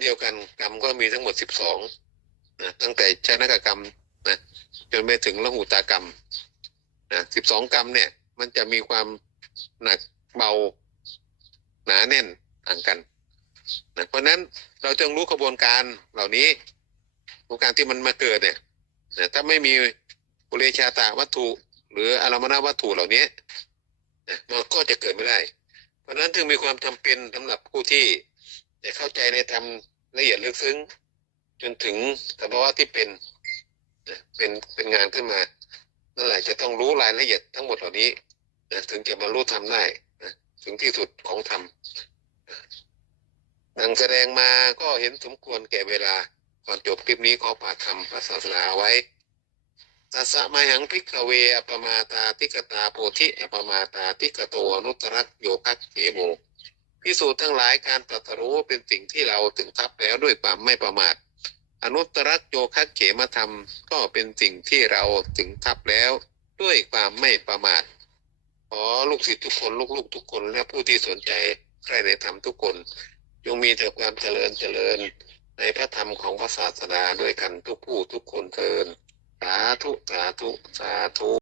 เดียวกันกรรมก็มีทั้งหมดสิบสองนะตั้งแต่ชนกกรรมนะจนไปถึงละหูตากรรมนะสิบสองกรรมเนี่ย มันจะมีความหนักเบาหนาแน่นต่างกันนะเพราะนั้นเราจึงรู้กระบวนการเหล่านี้กระบวนการที่มันมาเกิดเนี่ยนะถ้าไม่มีปุเรชาตาวัตถุ หรืออารมณวัตถุเหล่านี้นะมันก็จะเกิดไม่ได้ เพราะฉะนั้นจึงมีความจำเป็นสำหรับผู้ที่ จะเข้าใจในธรรมละเอียดลึกซึ้ง จนถึงสภาวะที่เป็นเป็นเป็นงานขึ้นมานั่นแหละจะต้องรู้รายละเอียดทั้งหมดเหล่านี้ถึงจะบรรลุธรรมได้ถึงที่สุดของธรรมดังแสดงมาก็เห็นสมควรแก่เวลาก่อนจบคลิปนี้ขอปาธรรมพระศาสนาเอาไว้ตัสะมาหังพิกเวอปมาตาติกตาโพธิอปมาตาติกโตอนุตรักโยคักเขโม พิสูจน์ทั้งหลายการตรัสรู้เป็นสิ่งที่เราถึงทับแล้วด้วยความไม่ประมาท อนุตตรักโยคัเขมธรรมก็เป็นสิ่งที่เราถึงทับแล้วด้วยความไม่ประมาทขอลูกศิษย์ทุกคนลูกๆทุกคนและผู้ที่สนใจใครในธรรมทุกคนจงมีแต่ความเจริญเจริญ ในพระธรรมของพระศาสดาด้วยกันทุกผู้ทุกคนเทินสาธุสาธุสาธุ